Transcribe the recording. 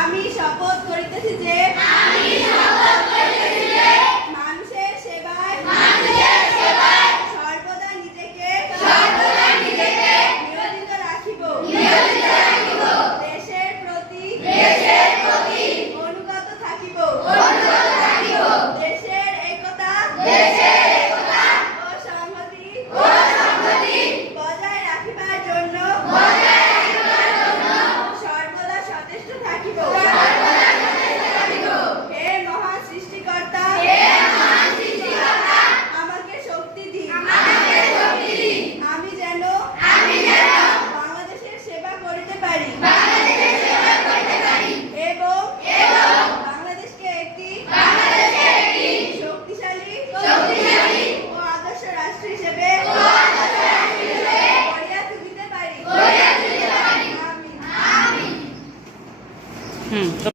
আমি শপথ করিতেছি যে মানুষের সেবায় সর্বদা নিজেকে নিয়োজিত রাখিব। দেশের প্রতি অনুগত থাকিব। দেশের একতা ও সংহতি বজায় রাখিবার জন্য সর্বদা সচেষ্ট থাকিব। হে মহান সৃষ্টিকর্তা, আমাকে শক্তি দিন। আমি যেন বাংলাদেশের সেবা করিতে পারি এবং বাংলাদেশকে একটি শক্তিশালী ও আদর্শ রাষ্ট্র হিসেবে গড়িয়া তুলিতে পারি। আমিন।